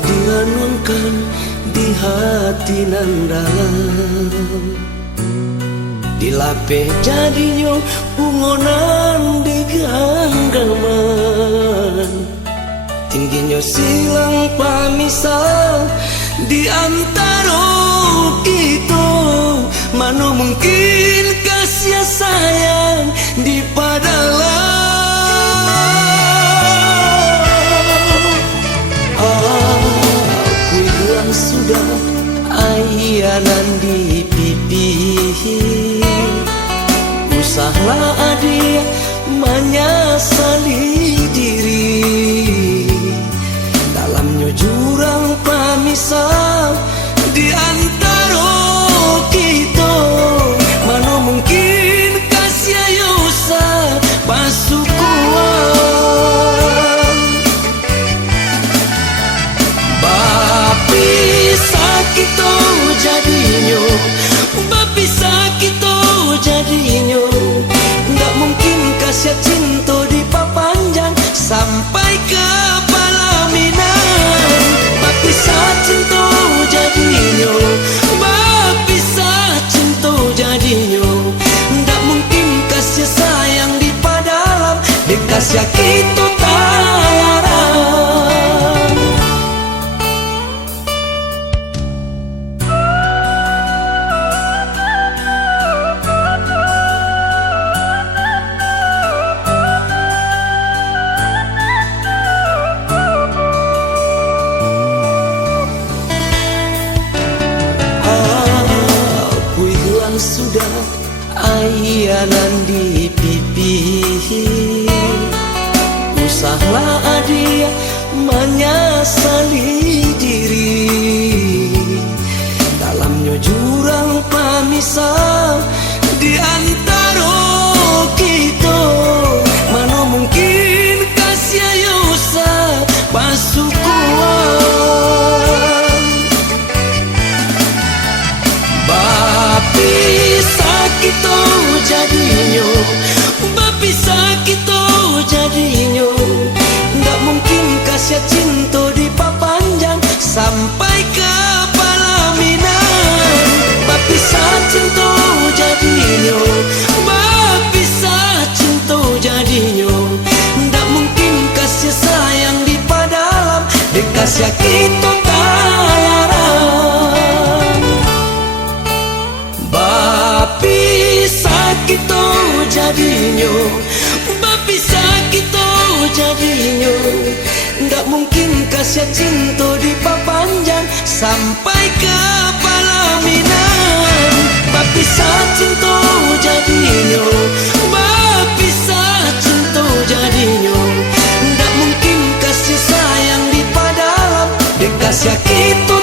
dianunkan di hati nan dalam, dilape jadinya pungonan di genggaman, tingginya silang pamisah di antara kita. Mana mungkin kasih sayang di padalam. Aku hilang sudah ayanan di pipi, usahlah dia menyesali diri. Dalamnya jurang pemisah di antara kita. Mana mungkin kasih ayusa pasukuan. Bapi sakit jadinya, bapi sakit jadinya. Nggak mungkin kasih cinta di papanjang sampai ke pelaminan. Bapi cinta jadinya, bapi cinta jadinya. Nggak mungkin kasih sayang di padalam, dikasih kita tayaran. Sudah ayanan di pipi, usahlah dia menyesali diri. Dalamnya jurang pemisah di antara kita. Mana mungkin kasih ayusa pasukuan. Sakit jadinya, bapi sakit jadinya. Nggak mungkin kasih cinta di papanjang sampai ke pelaminan. Bapi cinta jadinya, bapi cinta jadinya. Nggak mungkin kasih sayang di padalam, dikasih kita tayaran. Bapi sakit jadinya, bapi sakit jadinya. Nggak mungkin kasih cinta di papanjang sampai ke pelaminan. Bapi cinta jadinya, bapi cinta jadinya. Nggak mungkin kasih sayang di padalam, dikasih kita